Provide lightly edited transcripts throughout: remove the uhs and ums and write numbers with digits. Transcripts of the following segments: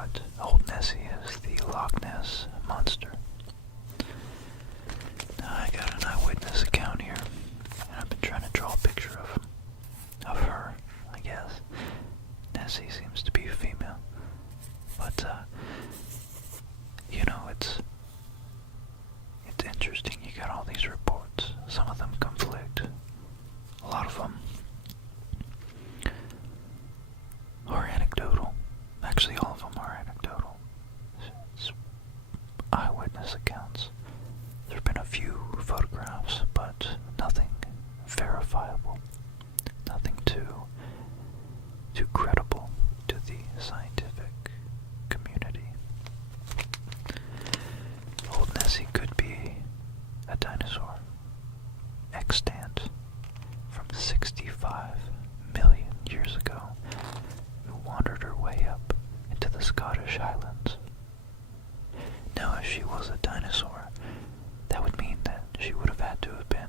what old Nessie is, the Loch Ness Monster. Now I got an eyewitness account here, and I've been trying to draw a picture of her, I guess. Nessie seems to be a female, but you know, it's interesting. You got all these reports. Some of them conflict. A lot of them are anecdotal. Actually, all of them are anecdotal. It's eyewitness accounts. There have been a few photographs, but nothing verifiable. Nothing too credible to the scientific community. Old Nessie could be a dinosaur, extant from 65 million years ago, who wandered her way up into the Scottish Highlands. Now, if she was a dinosaur, that would mean that she would have had to have been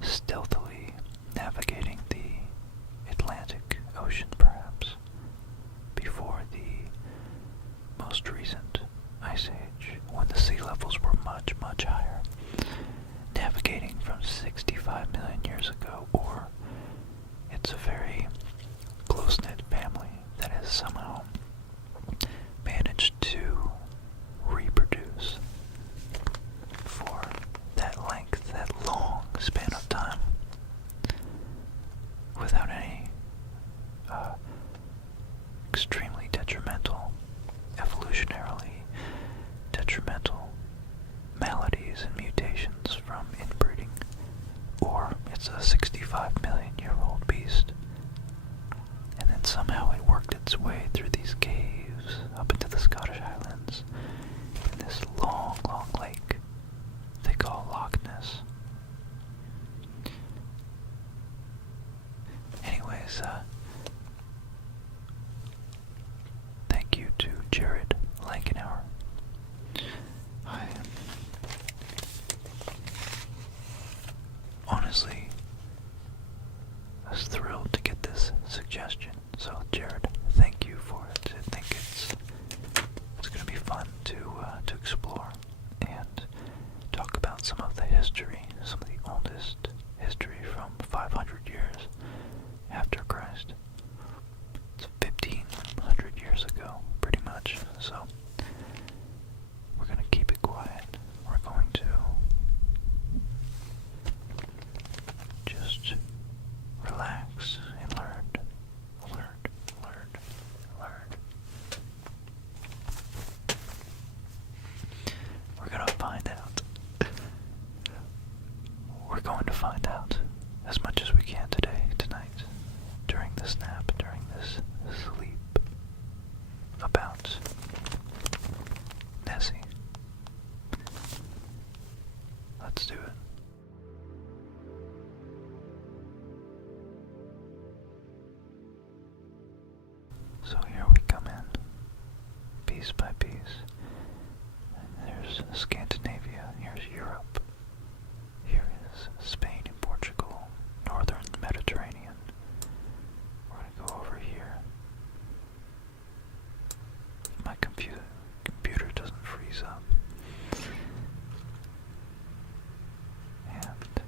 stealthily navigating the Atlantic Ocean, perhaps, before the most recent ice age, when the sea levels were much, much higher. Navigating from 65 million years ago, or it's a very close-knit family that has somehow managed to reproduce for that length, that long span of time, without any extremely detrimental, evolutionarily detrimental maladies and mutations from inbreeding. Or it's a 65 million year old beast, and then somehow it worked its way through these caves up into the Scottish Highlands in this long, long lake they call Loch Ness. Anyways, thank you to Jared Lankenauer. I honestly was thrilled to get this suggestion. So Jared, thank you for it. I think it's going to be fun to explore and talk about some of the history, some of the oldest history from 500 years after Christ. It's 1500 years ago, pretty much. So we're going to keep it quiet. We're going to just relax and learn. We're going to find out. We're going to find out as much as we can tonight, during this nap, during this sleep, about Nessie. Let's do it. So here we come in, piece by piece. There's Scandinavia, here's Europe, here is Spain and Portugal, northern Mediterranean. We're going to go over here. If my computer doesn't freeze up. And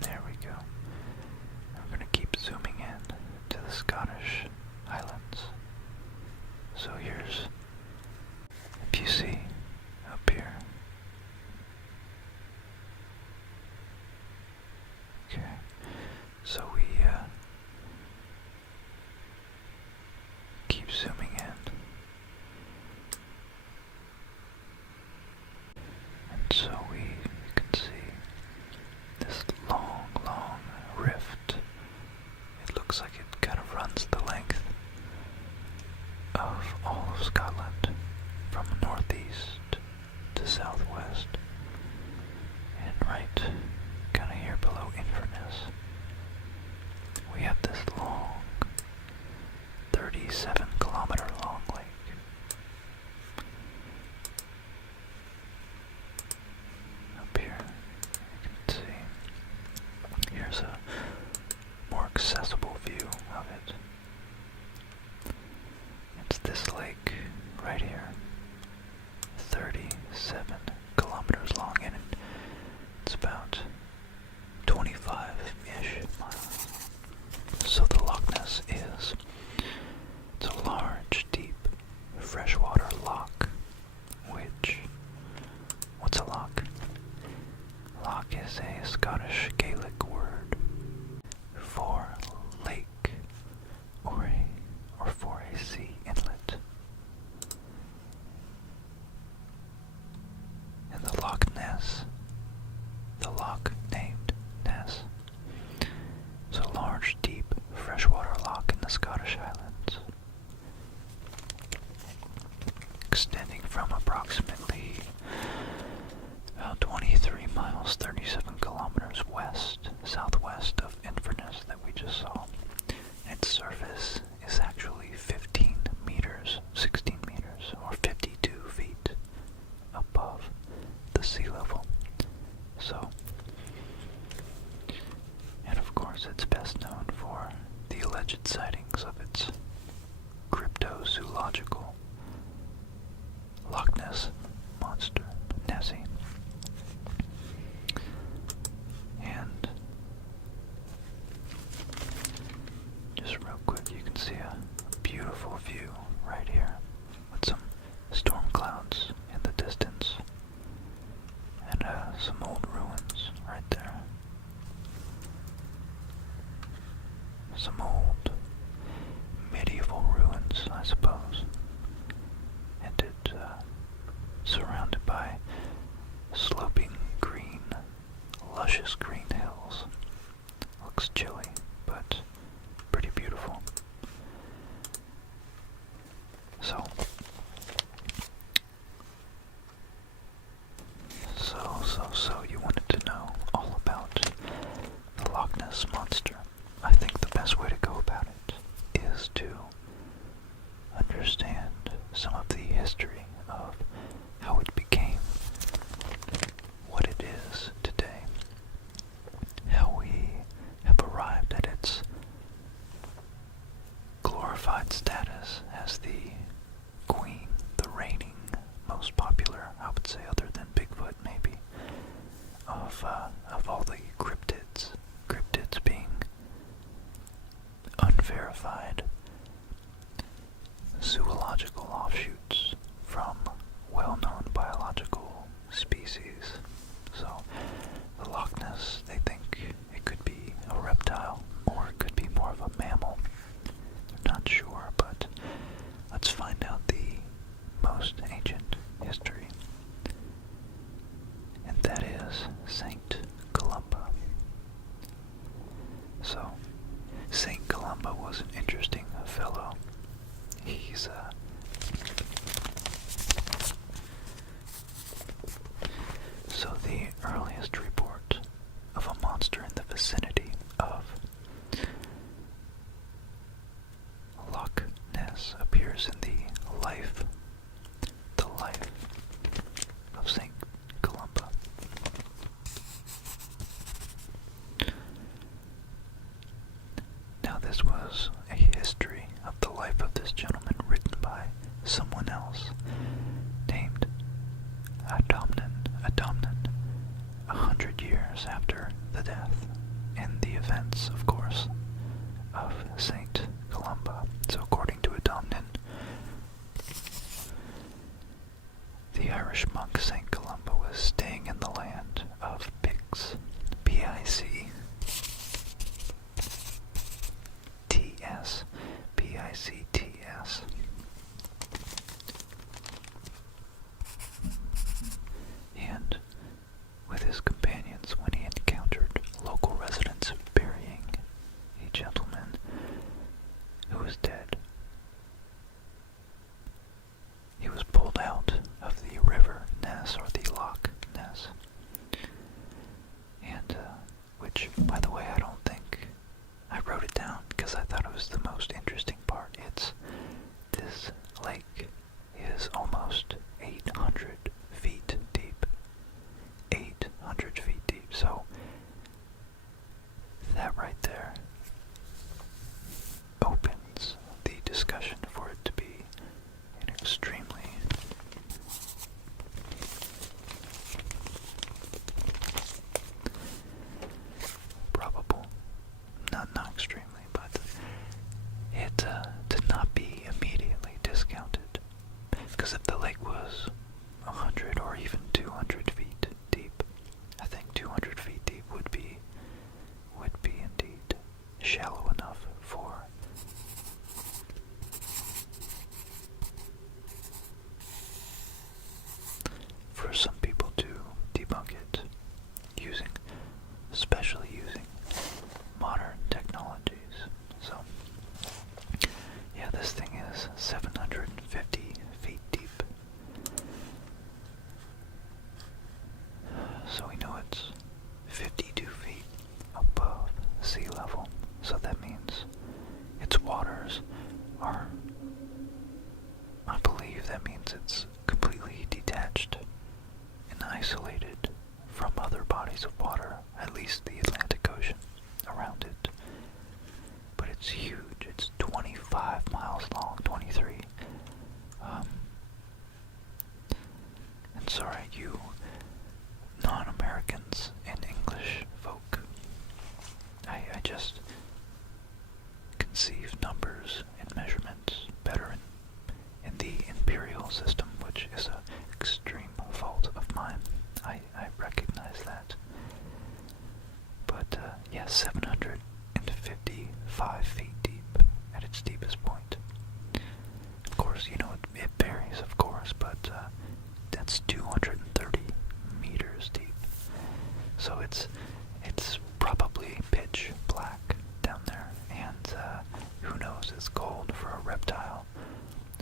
there we go. And we're going to keep zooming in to the Scottish Highlands. So here's, if you see Loch is a Scottish Gaelic word for lake or for a sea inlet. And the Loch Ness, the loch named Ness, is a large, deep, freshwater loch in the Scottish Highlands, extending from approximately about 23 miles, 37 kilometers southwest of Inverness that we just saw. Its surface is actually 15 meters, 16 meters, or 52 feet above the sea level. So, and of course it's best known for the alleged sightings of its cryptozoological Loch Ness Monster, Nessie. And just real quick, you can see a beautiful view right here with some storm clouds in the distance and some old ruins right there. Some old medieval ruins, I suppose. And it surrounded by sloping green, luscious green hills. Looks chilly, but pretty beautiful. So you wanted to know all about the Loch Ness Monster. I think the best way to go about it is to understand some of the history of how it became what it is today, how we have arrived at its glorified status as the queen, the reigning, most popular, I would say, other than Bigfoot maybe, of all the cryptids being unverified zoological offshoots from well-known biological species. So the Loch Ness, they think it could be a reptile or it could be more of a mammal. They're not sure, but let's find out the most ancient history. And that is Saint Columba. So, Saint Columba was an interesting fellow. He's so the earliest report of a monster in the vicinity of Loch Ness appears in the life of Saint Columba. Now this was a history of the life of this gentleman written by someone else named Adomnan, 100 years after the death and the events, of course, of Saint Columba. So according to Adomnan, the Irish monk Saint Columba was staying in the land of Picts, Picts, and with his companions when he encountered local residents burying a gentleman who was dead. He was pulled out of the river Ness, or the Loch Ness, bodies of water, at least the Atlantic Ocean, around it. But it's huge. It's 25 miles long, 23. And sorry, you non-Americans and English folk, I just conceive numbers and measurements better in the imperial system, which is an extreme fault of mine. I recognize that. But, yeah, 755 feet deep at its deepest point. Of course, you know, it varies, of course, but that's 230 meters deep. So it's probably pitch black down there, and who knows, it's cold for a reptile.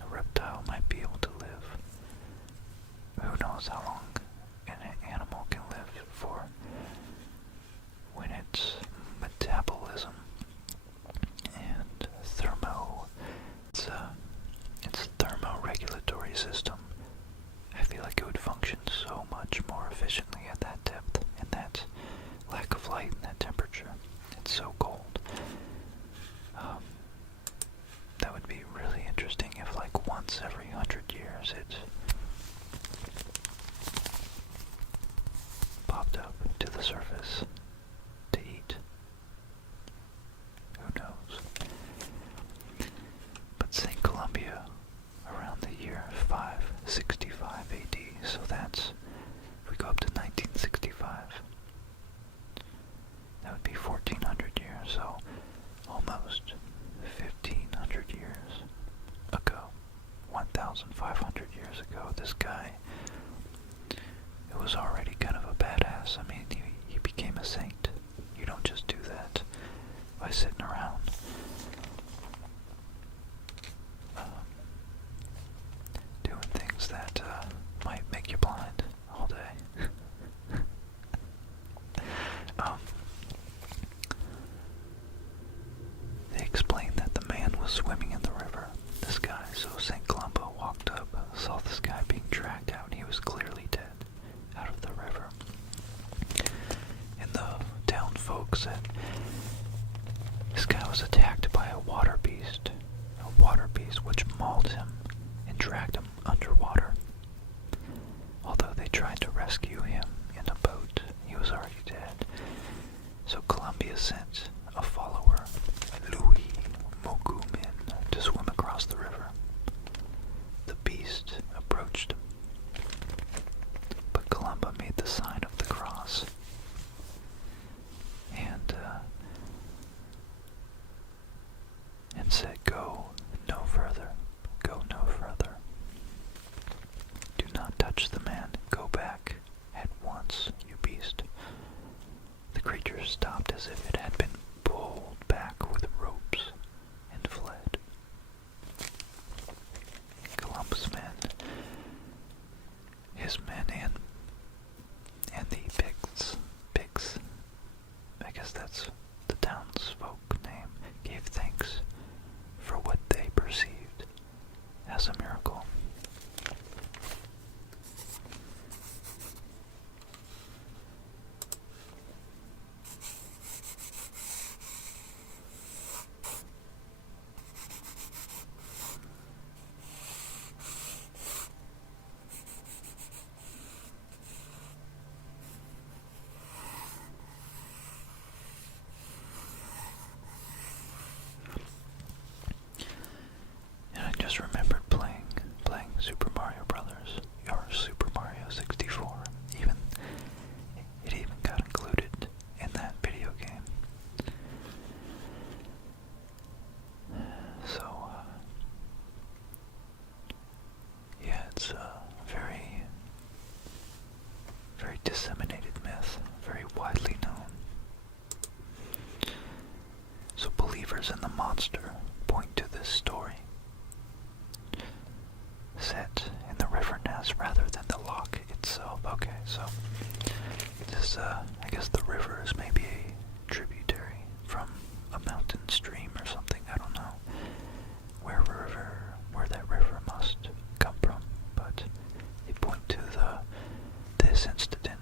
A reptile might be able to live. Who knows how long an animal can live for when its metabolism and its thermoregulatory system, I feel like it would function so much more efficiently at that depth and that lack of light and that temperature. It's so cold. That would be really interesting if, like, once every 100 years it popped up to the surface to eat. Who knows? But St. Columbia, around the year 565 AD, so that's, if we go up to 1965, that would be 1400 years, so almost 1500 years ago, 1500 years ago, this guy, who was already kind of a badass. I mean, he became a saint. You don't just do that by sitting around doing things that might make you blind all day. They explained that the man was swimming in the river, this guy, so St. Columba walked up, saw this guy being dragged out, and he was clearly dead out of the river. And the town folk said this guy was attacked by a water beast which mauled him and dragged him underwater. Although they tried to rescue him in a boat, he was already dead. So Columbia sent a follower, Louis Mogumin, to swim across the river. The beast approached him, but Columba made the sign of the cross and said, "Go no further, go no further. Do not touch the man, go back at once, you beast." The creature stopped as if it had been pulled back with ropes and fled. Columbus' men, his men, and the pigs, I guess that's the townsfolk name, gave thanks for what they perceived as a miracle. Just remembered playing Super Mario Brothers, or Super Mario 64. It even got included in that video game. So, yeah, it's a very, very disseminated myth, very widely known. So believers in the monster point to this story, set in the River Ness rather than the loch itself. Okay, so this, I guess the river is maybe a tributary from a mountain stream or something. I don't know where that river must come from, but they point to this incident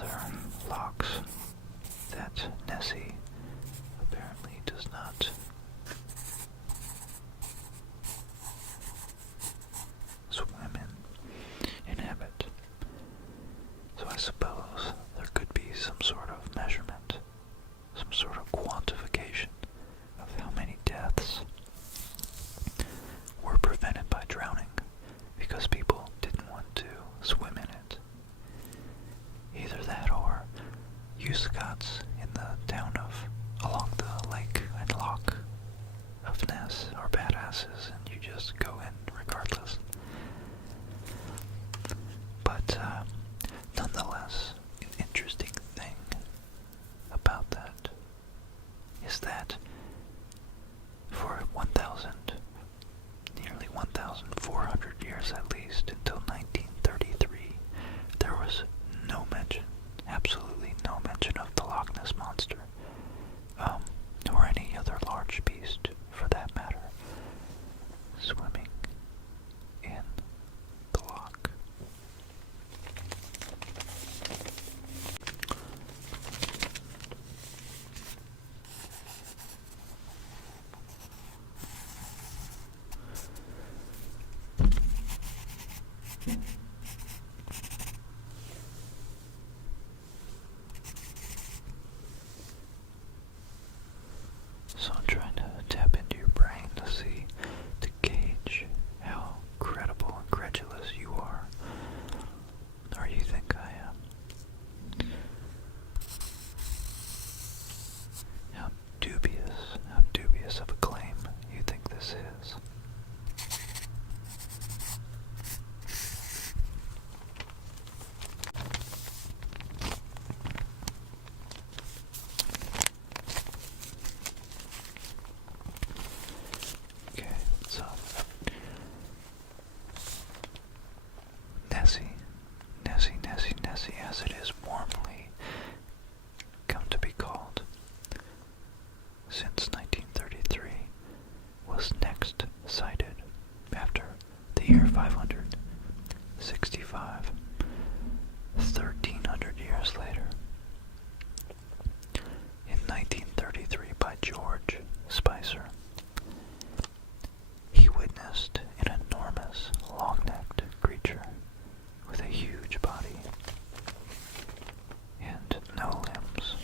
other lochs that Nessie apparently does not swim in, inhabit. So I suppose there could be some sort of measurement, some sort of quantification of how many deaths were prevented by drowning because people didn't want to swim in it. Either that or you Scots in the town of along the lake and Loch of Ness are badasses and you just go in regardless. But nonetheless, an interesting thing about that is that for nearly 1,400 years at least, until 1933, there was no mention, absolutely no mention of the Loch Ness Monster, or any other large beast, for that matter, swimming in the loch. So I'm trying to tap into your brain to gauge how credible and credulous you are, or you think I am. How dubious of a claim you think this is. Okay, so Nessie, as it is warmly come to be called since 1933, was next sighted after the year 565, 1,300 years later, in 1933 by George Spicer. He witnessed an enormous, long-necked creature with a huge body and no limbs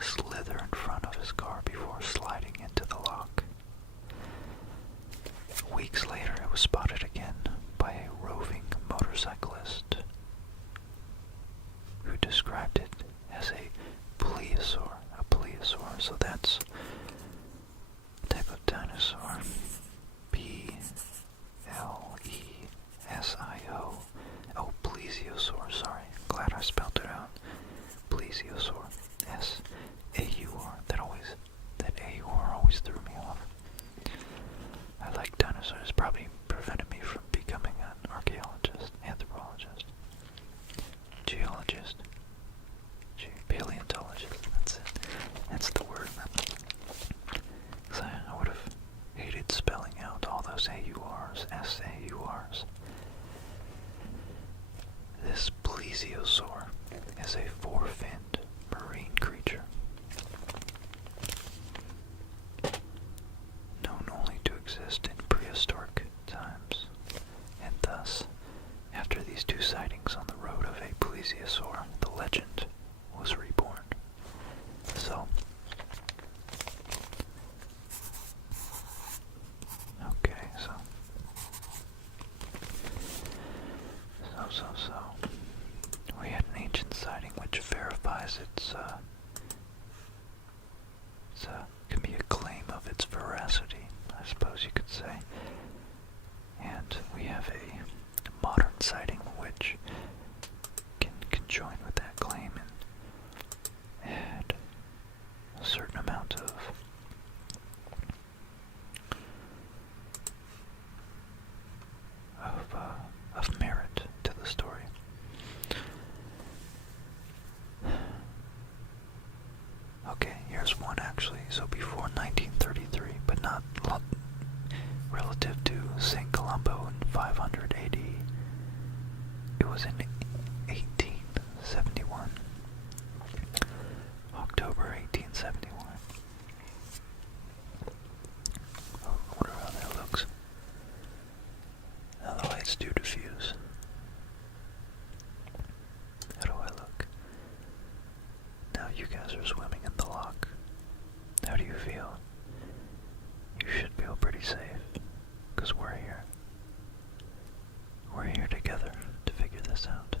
slither in front of his car before sliding into the loch. Weeks later, it was spotted again by a roving motorcyclist who described it as a plesiosaur. So that's a type of dinosaur. Plesio. Oh, plesiosaur, sorry. Glad I spelled it out. Plesiosaur. S-A-U-R. That A-U-R always threw me off. I like dinosaurs. Probably prevented me from becoming an archaeologist, anthropologist, geologist, paleontologist. That's it. That's the word. So I would have hated spelling out all those A-U-Rs, S-A-U-Rs. This plesiosaur is a four-finned marine creature, known only to exist in prehistoric times, and thus, after these two sightings on the road of a plesiosaur, the legend was reborn. So, okay, so we had an ancient sighting which verifies can be a claim of its veracity, I suppose you could say. And we have a modern sighting which can conjoin with that claim and add a certain amount of merit to the story. Okay, here's one actually. So before 1933, but not relative to St. Columbo in 500 AD, it was in 1871. you guys are swimming in the loch. How do you feel? You should feel pretty safe, because we're here. We're here together to figure this out.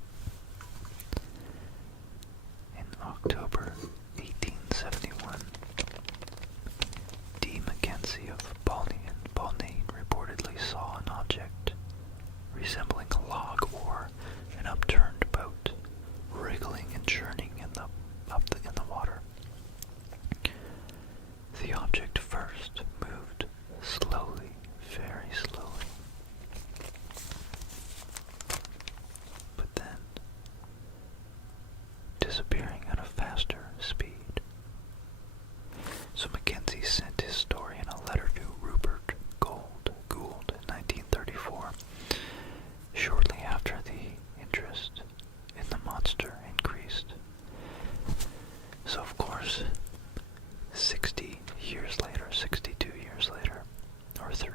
In October 1871, D. Mackenzie of Balnain reportedly saw an object resembling a log or an upturned boat wriggling and churning in the water. The object first moved slowly, very slowly, but then disappearing at a faster speed. So Mackenzie sent his story in a letter to Rupert Gould in 1934, shortly after the interest in the monster increased. So of course, 62 years later, or 3,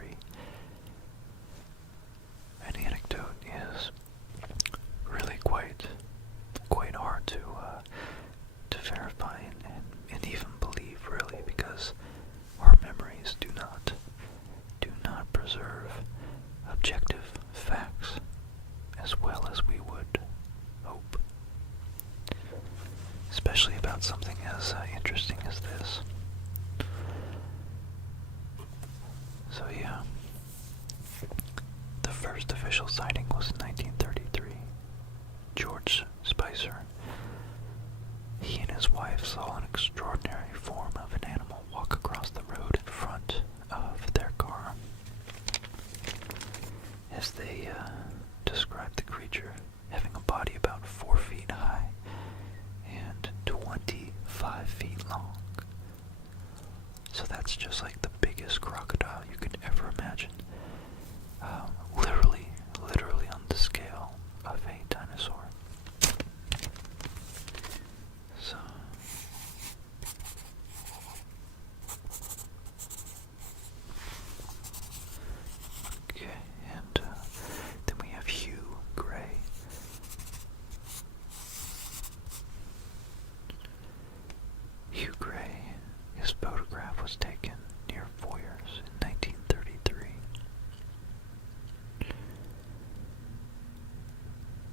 an anecdote is really quite hard to verify and even believe, really, because our memories do not preserve objective facts as well as we would hope, especially about something as interesting as this. So yeah, the first official sighting was in 1933. George Spicer, he and his wife saw an extraordinary form of an animal walk across the road in front of their car. As they described the creature having a body about 4 feet high and 25 feet long. So that's just like the biggest crocodile you could ever imagine. Literally on the scale of a dinosaur. So, okay, and then we have Hugh Gray. Hugh Gray, his photograph was taken near Foyers in 1933.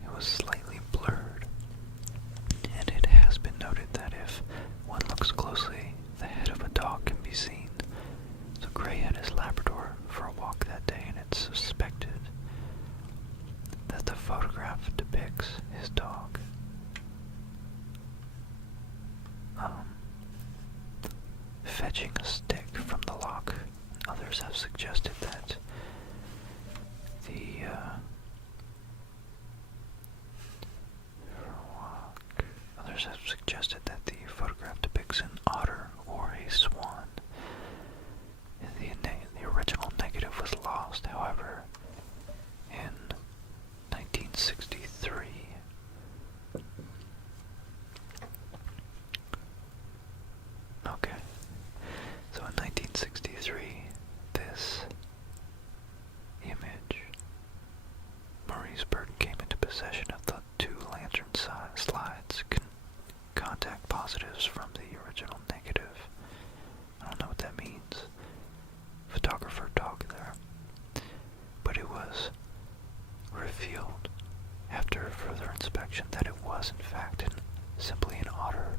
It was slightly blurred, and it has been noted that if one looks closely, the head of a dog can be seen. So Gray had his Labrador for a walk that day, and it's suspected that the photograph depicts his dog. Fetching a stick from the loch. Others have suggested that the photograph depicts an otter or a swan. The original negative was lost, however, in 1963. Okay. So in 1963, this image, Maurice Burton came into possession of the 2 lantern slides, contact positives from the original negative. I don't know what that means. Photographer talk there. But it was revealed after further inspection that it was in fact simply an otter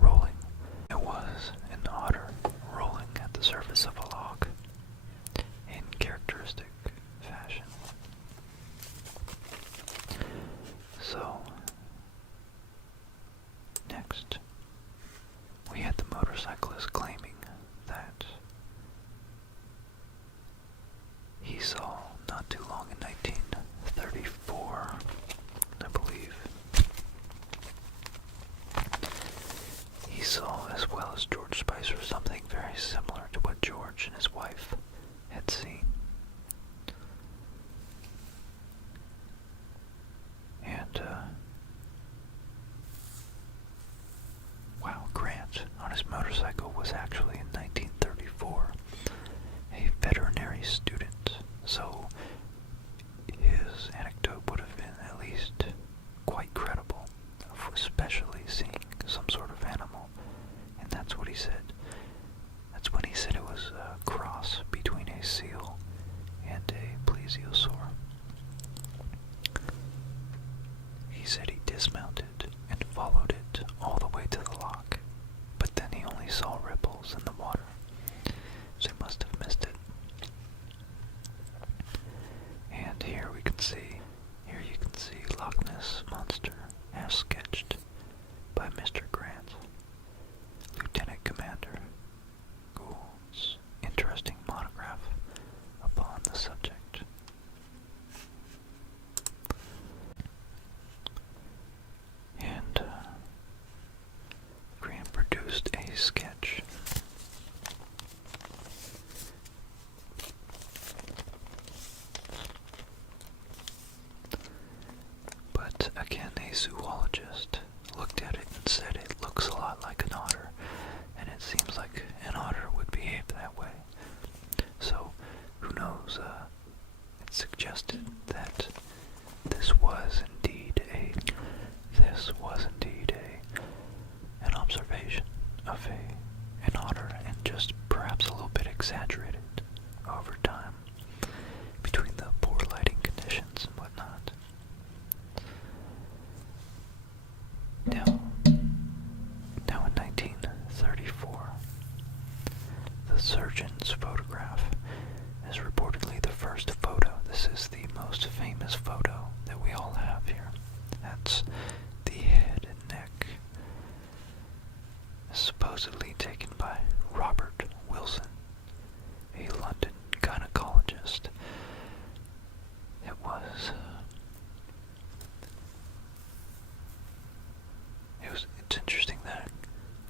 rolling. It was an otter rolling at the surface of a log in characteristic fashion. So, next, we had the motorcyclist claiming that he saw not too long in 1934, I believe. He saw, as well as George Spicer, something very similar to what George and his wife had seen. And, wow, Grant, on his motorcycle, was actually in 1934 a veterinary student, so his anecdote would have been at least quite credible, especially seeing anthropologist looked at it and said it looks a lot like an otter, and it seems like an otter would behave that way. So, who knows, it suggested that this was indeed an observation of an otter, and just perhaps a little bit exaggerated over time between the poor lighting conditions and whatnot. Now in 1934, the surgeon's photograph is reportedly the first photo. This is the most famous photo that we all have here. That's the head and neck, supposedly taken by Robert Wilson, a London gynecologist. It's interesting that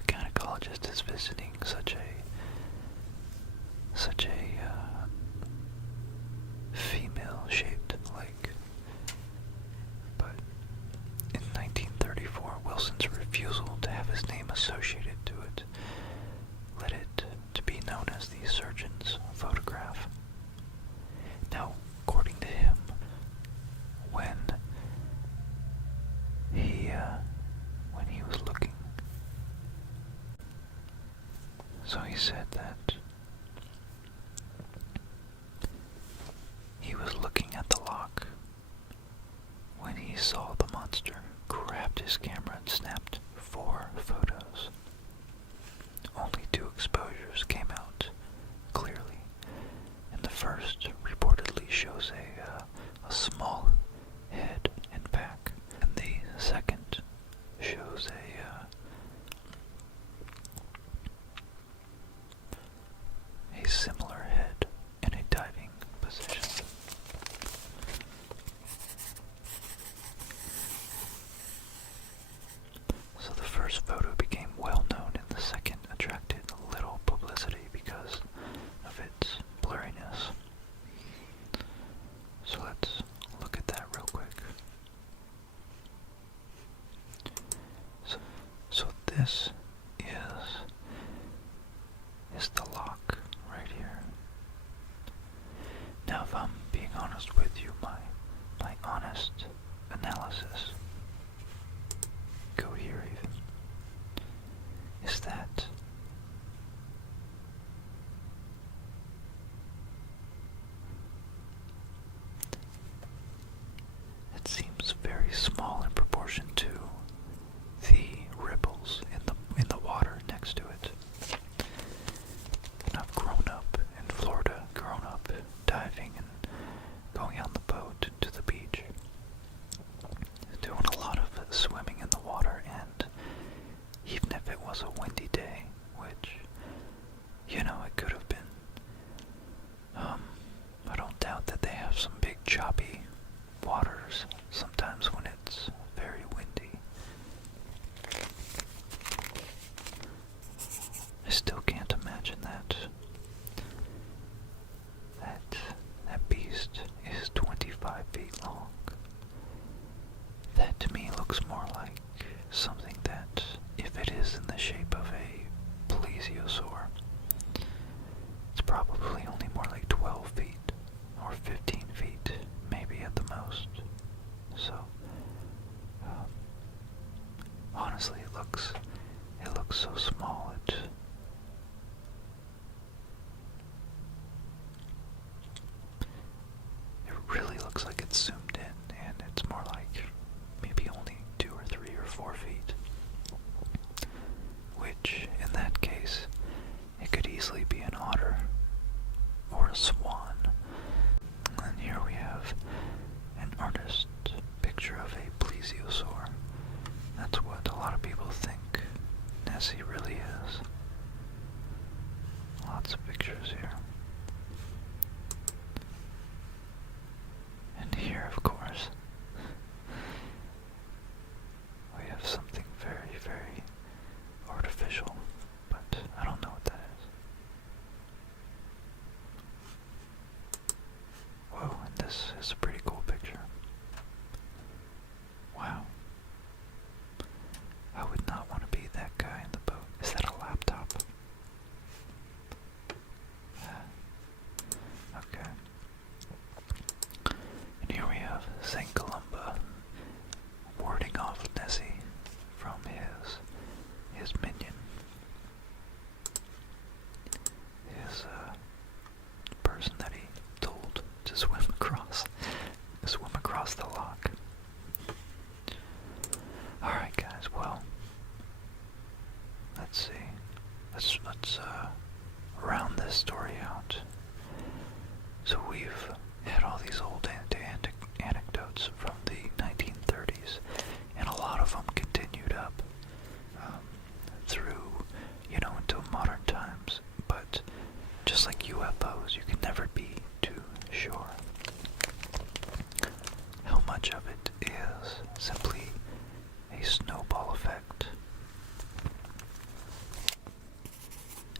a gynecologist is visiting such a female-shaped lake. But in 1934, Wilson's refusal to have his name associated to it led it to be known as the surgeon's photograph. Now, according to him, when he was looking, so he said that he was looking at the loch when he saw the monster, grabbed his camera and snapped 4 photos. Only 2 exposures came out clearly, and the first reportedly shows a small head and back, and the second shows a similar head in a diving position. So the first photo became well known, and the second attracted little publicity because of its blurriness. So let's look at that real quick. So this is the loch right here. Now, if I'm being honest with you, my honest analysis, go here even, is that it seems very small in proportion to the ripples in the water next to it. And I've grown up in Florida, diving and going on the boat to the beach, doing a lot of swimming in the water, and even if it was a windy day, which, it could have been, I don't doubt that they have some big choppy waters sometimes when it's very windy. I still can't imagine that beast is 25 feet long. That to me looks more like something that, if it is in the shape of a plesiosaur, it's probably only more like 12 feet or 15 feet, maybe at the most. So, honestly, it looks so small. It really looks like it's zoomed in, and it's more like maybe only 2 or 3 or 4 feet. Which, in that case, it could easily be an otter or a swan. And here we have an artist picture of a plesiosaur. That's what a lot of people think Nessie really is. let's see. Let's round this story out. So we've had all these old anecdotes from the 1930s, and a lot of them continued up through, until modern times. But just like UFOs, you can never be too sure. How much of it is simply a snowball effect,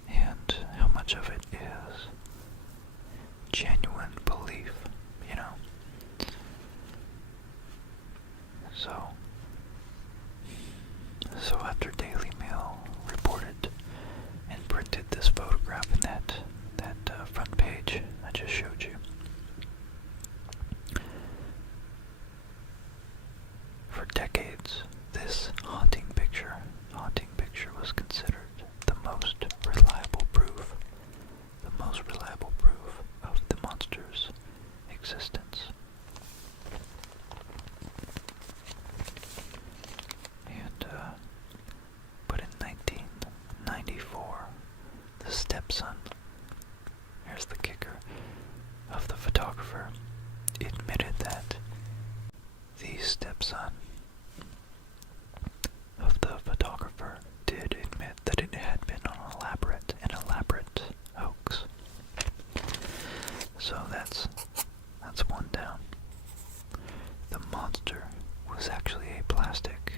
and how much of it is genuine belief, So after Daily Mail reported and printed this photograph in that front page I just showed you, for decades, this haunting picture was considered the most reliable proof of the monster's existence. And, but in 1994, the stepson, here's the kicker, of the photographer, admitted that the stepson of the photographer did admit that it had been an elaborate hoax. So that's one down. The monster was actually a plastic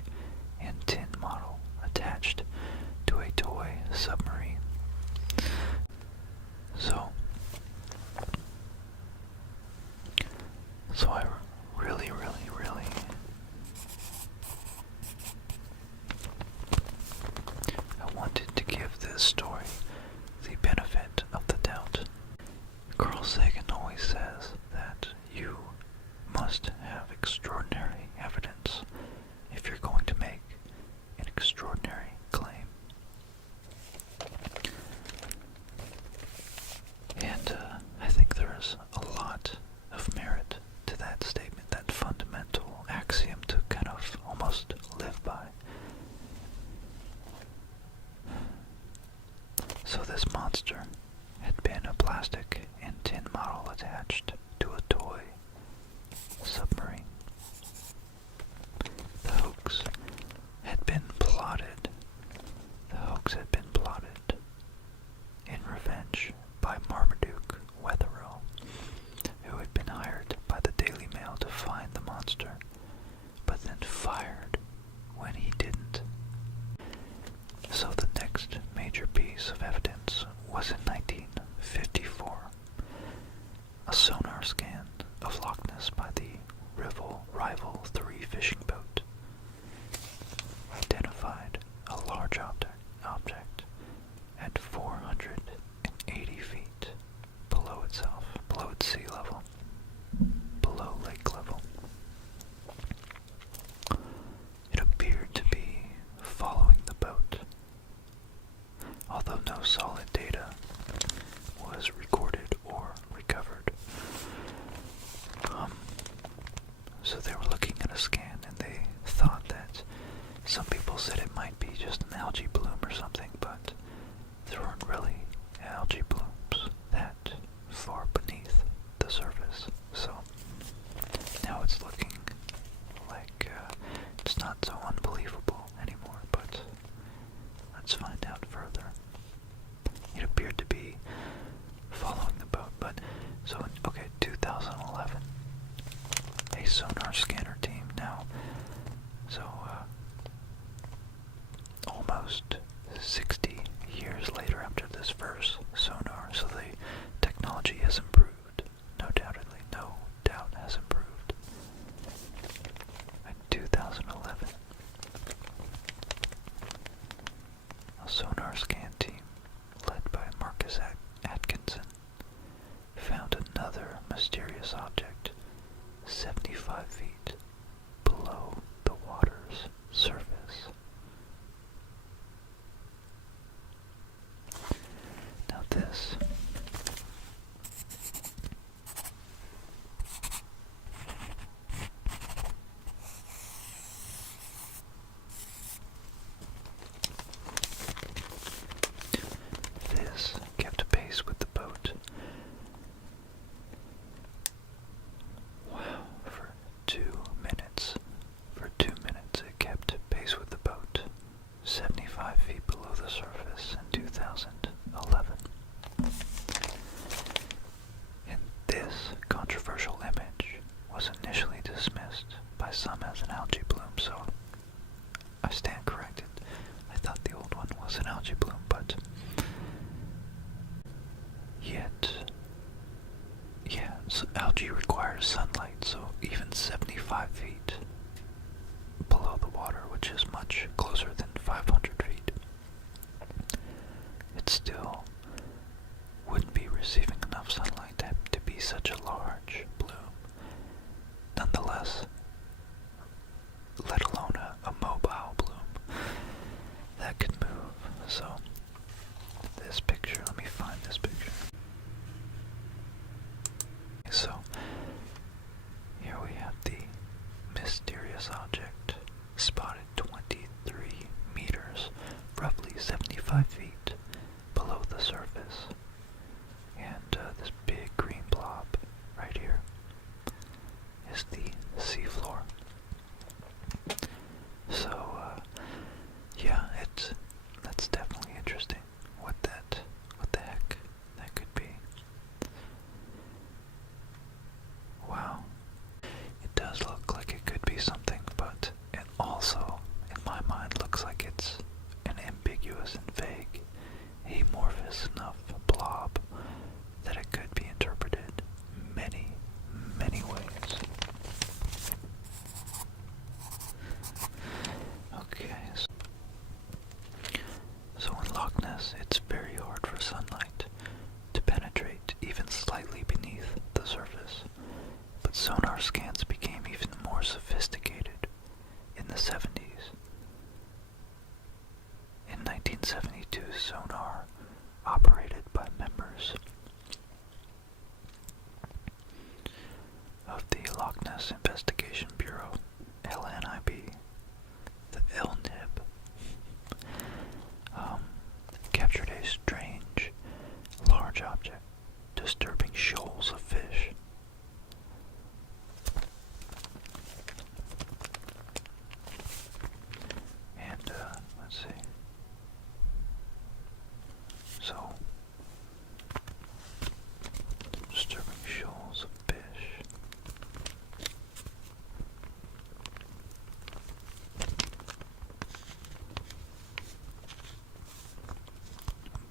and tin model attached to a toy submarine. So I really I wanted to give this story the benefit of the doubt. Carl Sagan always says that you must have extraordinary evidence if you're going to make an extraordinary claim. And I think there's a lot of merit to that statement, that fundamental axiom to kind of almost live by. So this monster had been a plastic and tin model attached to a toy submarine. The hoax had been plotted in revenge by Marmaduke Wetherill, who had been hired by the Daily Mail to find the monster, but then fired when he didn't. So the next major piece of evidence was in 1954. A sonar scan of Loch Ness by the Rival 3 fishing boat identified a large object at 480 feet below itself, below its sea level, below lake level. It appeared to be following the boat, although no solid data was recorded or recovered. So they were looking at a scan, and they thought that some people said it might be just an algae bloom or something, but there weren't really algae blooms that far beneath the surface. So now it's looking like it's not so unbelievable anymore, but let's find out further. It appeared to be following the boat, but so in 2011, a sonar scanner team now, so almost 60 years later after this first sonar, so the technology has improved, no doubt has improved. In 2011, a sonar scan team led by Marcus Atkinson found another mysterious object 75 feet below the water's surface. Now this It's 75 feet below the water, which is much closer than 500 feet. It still wouldn't be receiving enough sunlight to be such a large bloom. Nonetheless, let alone a mobile bloom that could move. So, this picture, let me find this picture. So, here we have the mysterious object, spotted 23 meters, roughly 75 feet below the surface. And this big green blob right here is the seafloor. So, yeah, that's definitely interesting. What the heck that could be. Wow. It does look like it could be something, but it also, in my mind, looks like it's an ambiguous and vague, amorphous enough blob that it could be interpreted many, many ways. Okay, so in Loch Ness, it's very hard for sunlight to penetrate even slightly beneath the surface, but sonar scans became even more sophisticated in the 70s. In 1972, sonar operated by members of the Loch Ness Investigation Bureau, LNIB, the LNIB, captured a strange, large object disturbing shoals of fish. And, let's see. So, disturbing shoals of fish.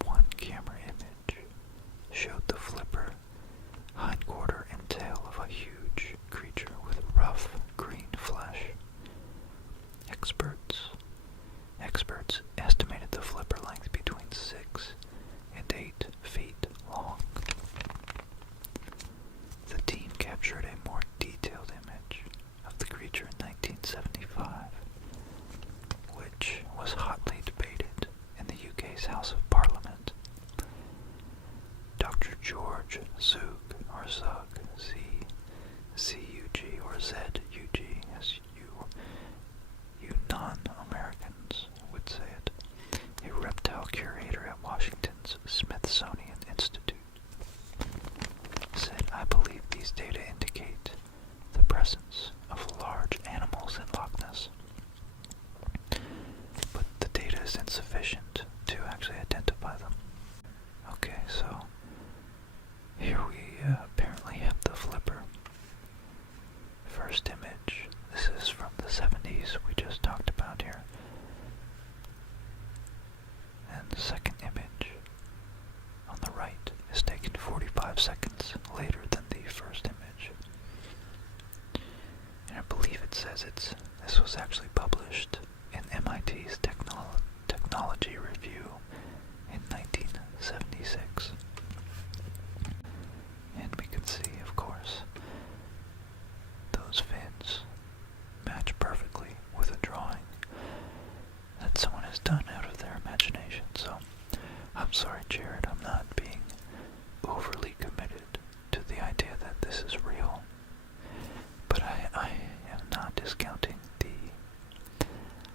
One camera image showed the flipper, hindquarter, and tail of a huge creature with rough green flesh. Experts estimated the flipper length between 6 and 8 feet long. The team captured a more detailed image of the creature in 1975, which was hotly debated in the UK's House of Parliament. Dr. George Zug, or Zug, Z-C-U-G, or Z-U-G, as you non-Americans would say it, a reptile curator at Washington's Smithsonian Institute, said, "I believe these data indicate the presence of large animals in Loch Ness, but the data is insufficient to actually identify them." Okay, so here we apparently have the flipper. First image. This is from the 70s we just talked about here. And the second image on the right is taken 45 seconds later than the first image. And I believe it says this was actually published in MIT's Technology Review in 1976. And we can see, of course, those fins match perfectly with a drawing that someone has done out of their imagination. So, I'm sorry, Jared, I'm not being overly committed to the idea that this is real. But I am not discounting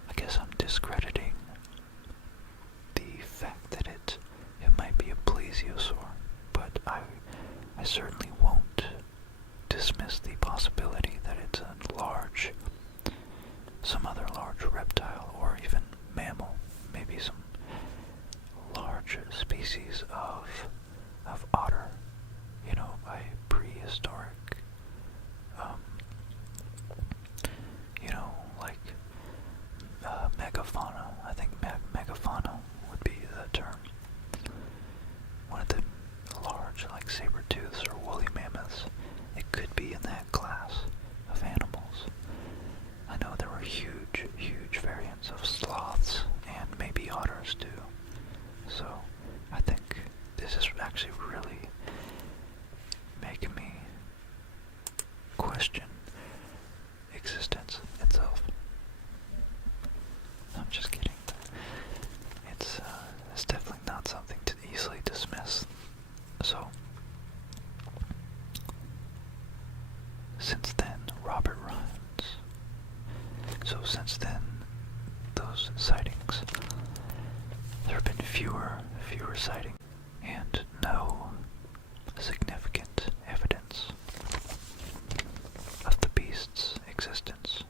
I guess I'm discrediting the fact that it might be a plesiosaur, but I certainly won't dismiss the possibility that it's some other large reptile or even mammal, maybe some large species of otter, a prehistoric, like megafauna, fewer sightings, and no significant evidence of the beast's existence.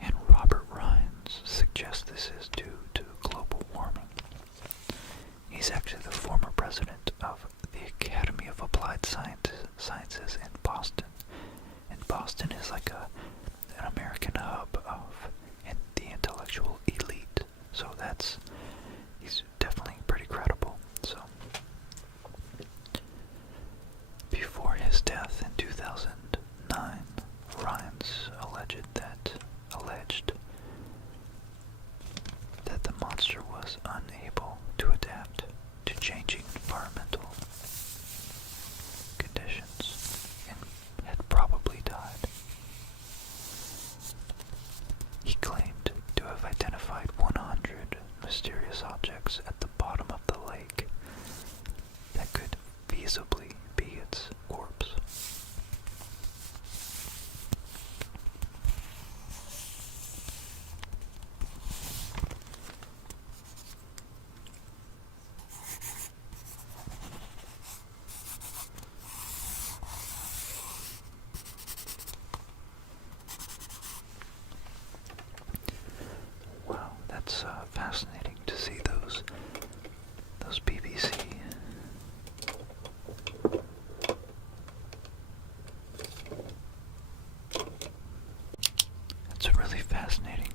And Robert Rines suggests this is due to global warming. He's actually the former president of the Academy of Applied Sciences in Boston. And Boston is like an American hub of the intellectual elite. So he's definitely pretty credible. So before his death in 2009, Rines alleged that the monster was unable to adapt to changing environmental conditions and had probably died. He claimed to have identified 100 mysterious objects at the bottom of the lake that could feasibly be its corpse. Wow, that's fascinating to see those BBC It's really fascinating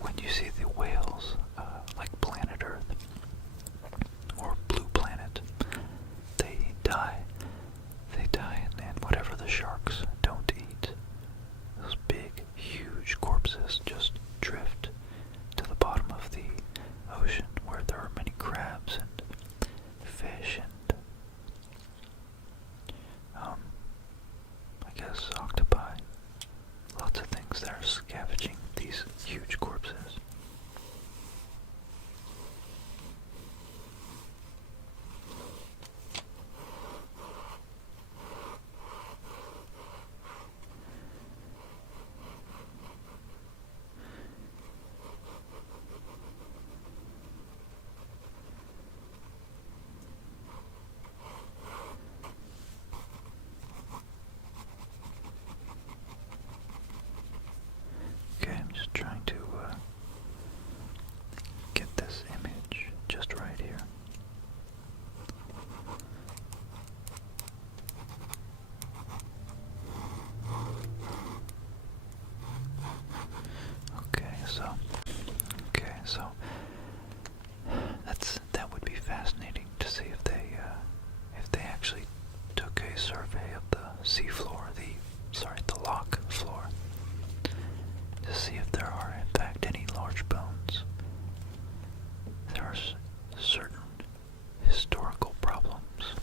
when you see the whales, like Planet Earth or Blue Planet. They die, and whatever the sharks don't eat, those big, huge corpses just drift to the bottom of the ocean where there are many crabs and fish and I guess octopi. Lots of things that are scavenging these huge corpses. Okay, I'm just trying to get this image just right here. So that would be fascinating to see if they actually took a survey of the sea floor, the loch floor, to see if there are in fact any large bones. There are certain historical problems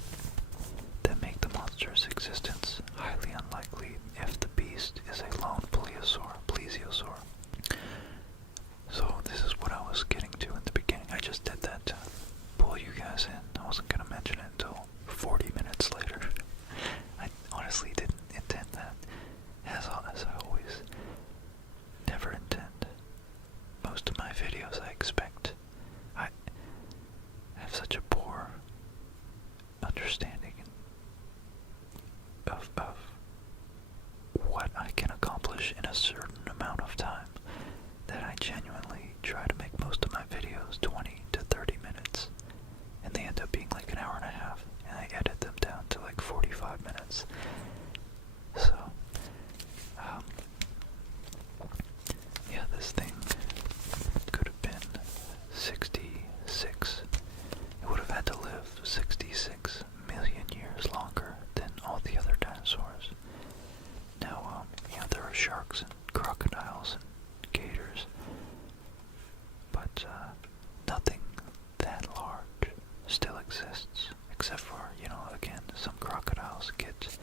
that make the monster's existence highly unlikely if the beast is a lone plesiosaur. So this is what I was getting to in the beginning. I just did that to pull you guys in. I wasn't going to mention it until 40 minutes later. I honestly didn't intend that. As I always never intend. Most of my videos I expect. I have such a poor understanding of what I can accomplish in a certain amount of time that I genuinely try to make most of my videos 20 to 30 minutes, and they end up being like an hour and a half, and I edit them down to like 45 minutes. So, yeah, this thing could have been 66. It would have had to live 66 million years longer than all the other dinosaurs. Now, there are sharks and crocodiles and gators, but nothing that large still exists, except for, again, some crocodiles get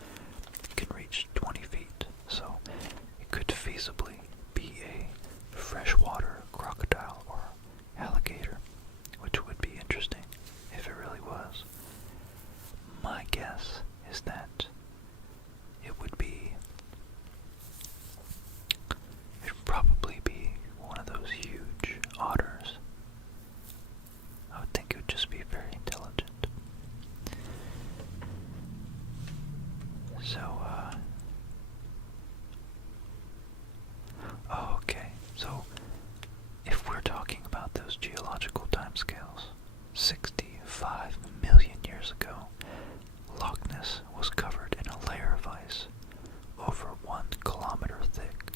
timescales, 65 million years ago, Loch Ness was covered in a layer of ice over 1 kilometer thick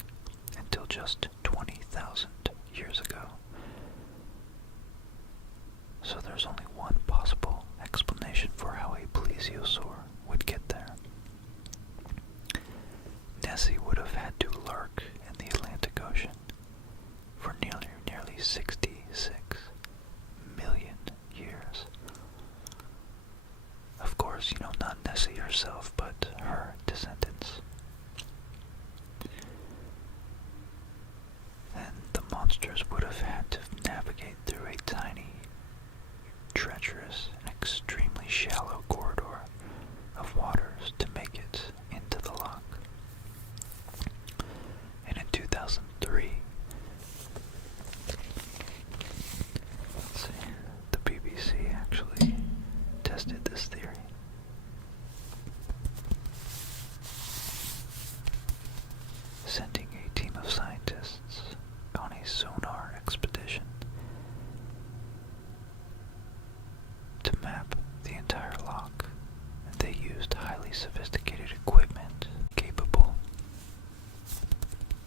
until just 20,000 years ago. So there's only one possible explanation for how a plesiosaur would get there. Nessie would have had to lurk in the Atlantic Ocean for nearly 66 million years. Of course, not Nessie herself, but her descendants. Then the monsters would have had to navigate through a tiny, treacherous, and extremely shallow corridor of waters to make it into the loch. And in 2003, the BBC actually tested this theory. Sending a team of scientists on a sonar expedition to map the entire loch. They used highly sophisticated equipment capable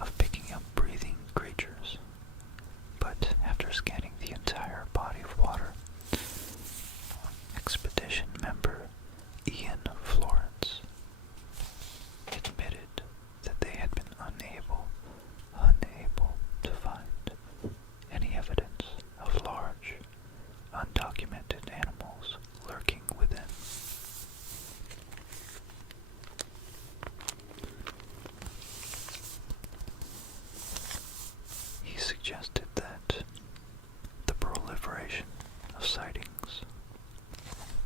of picking up breathing creatures. But after scanning the entire body of water, expedition member Ian Florence admitted that they had been unable to find any evidence of large, undocumented animals lurking within. He suggested that the proliferation of sightings,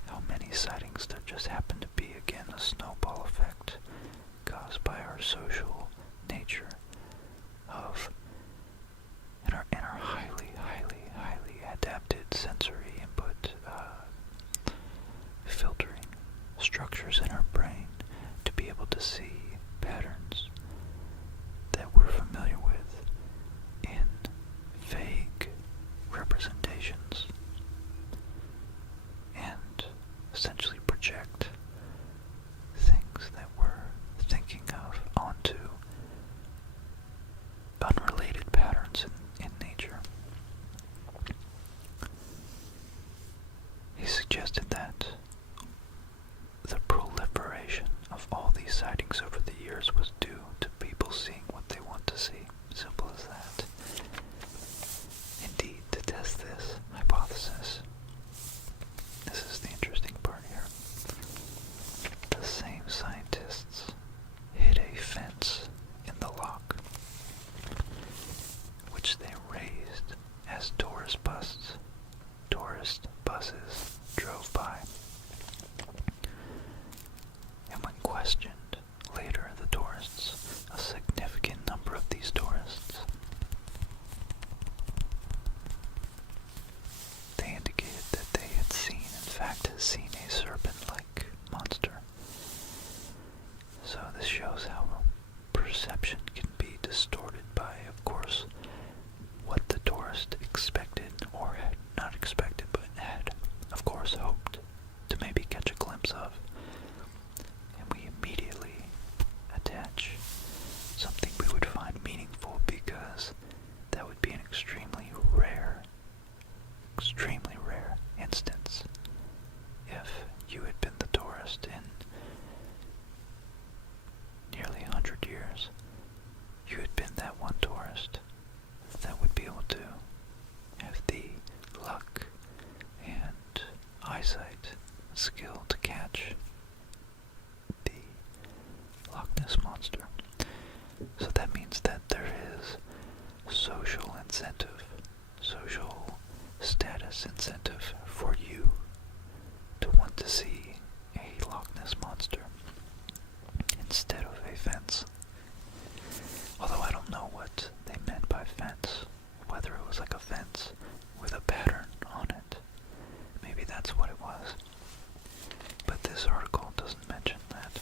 how many sightings there just happen to be, again, a snowball effect caused by our social nature of and our highly adapted sensory input filtering structures in our brain to be able to see patterns that we're familiar with in vague representations and essentially project things that we're thinking of onto unrelated patterns in nature. He suggested that the proliferation of all these sightings over the years was due to people seeing what they want to see. Simple as that. Indeed, to test this hypothesis, this is the interesting part here. The same scientists hid a fence in the loch, which they raised as tourist buses drove by. And when questioned later, the tourists, a significant number of these tourists, they indicated that they had seen a serpent-like monster. So this shows how perception can be distorted by, of course, what the tourist expected, or had not expected, but had, of course, hoped to maybe catch a glimpse of. And we immediately attach something we would find meaningful, because that would be an extremely rare instance if you had been the tourist in nearly 100 years. You had been that one tourist that would be able to have the luck and eyesight, skill to catch the Loch Ness Monster. So that means that there is social incentive, social status incentive for you to want to see a Loch Ness Monster instead of a fence. Although I don't know what they meant by fence, whether it was like a fence with a pattern on it. Maybe that's what it was. But this article doesn't mention that.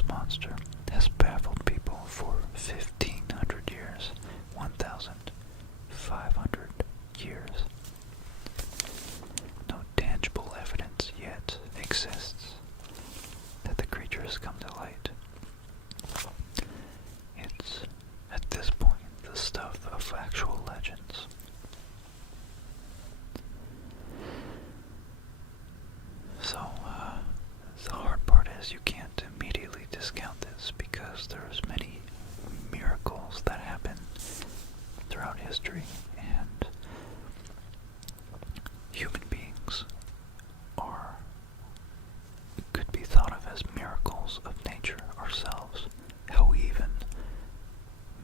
Ness Monster has baffled people for 1,500 years, 1,500 years. No tangible evidence yet exists that the creature has come to light. It's, at this point, the stuff of actual legends. So, the hard part is you can't immediately discount this because there's many miracles that happen throughout history, and human beings could be thought of as miracles of nature ourselves. How we even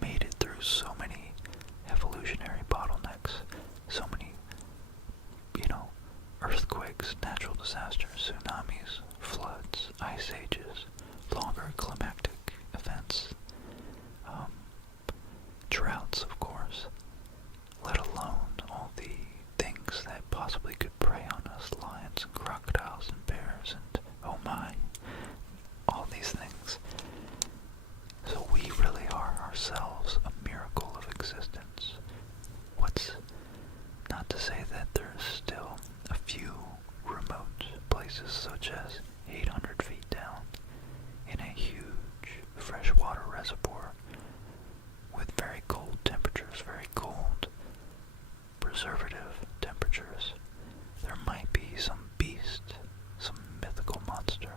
made it through so many evolutionary bottlenecks, so many, earthquakes, natural disasters, tsunamis, floods, ice ages, longer climactic events, droughts, of course, let alone all the things that possibly could prey on us, lions and crocodiles and bears and, oh my, all these things. So we really are ourselves a miracle of existence. What's not to say that there's still a few remote places, such as 800 feet down in a huge freshwater reservoir with very cold temperatures, very cold preservative temperatures. There might be some beast, some mythical monster,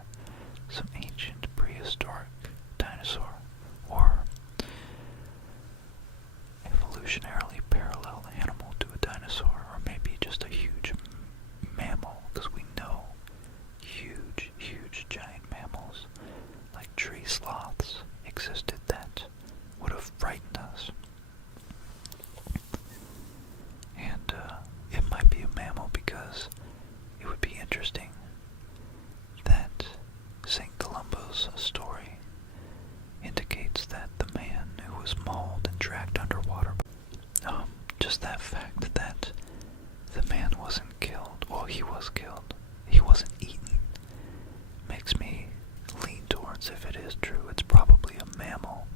some ancient prehistoric dinosaur, or evolutionarily parallel animal to a dinosaur, or maybe just a huge mammal, because we know huge, huge giant mammals like tree sloths existed that would have frightened us. And it might be a mammal because it would be interesting that St. Columbo's story indicates that the man who was mauled and dragged underwater, just that fact that the man wasn't killed, well, he was killed, he wasn't eaten, makes me lean towards, if it is true, it's probably a mammal,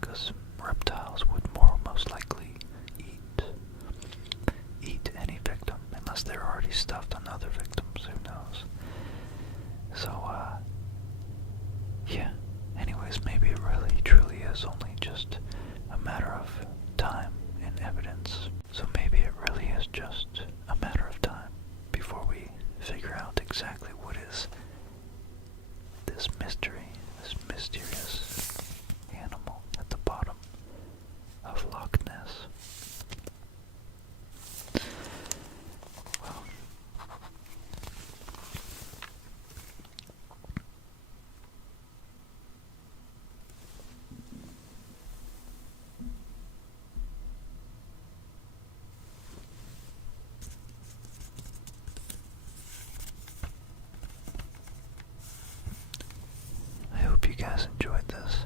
because reptiles would most likely eat any victim, unless they're already stuffed on other victims, who knows. So, yeah, anyways, maybe it really truly is only just a matter of time and evidence. So maybe it really is just a matter of time before we figure out exactly what is this mystery, this mysterious animal at the bottom of Loch Ness. Well, I hope you guys enjoyed this.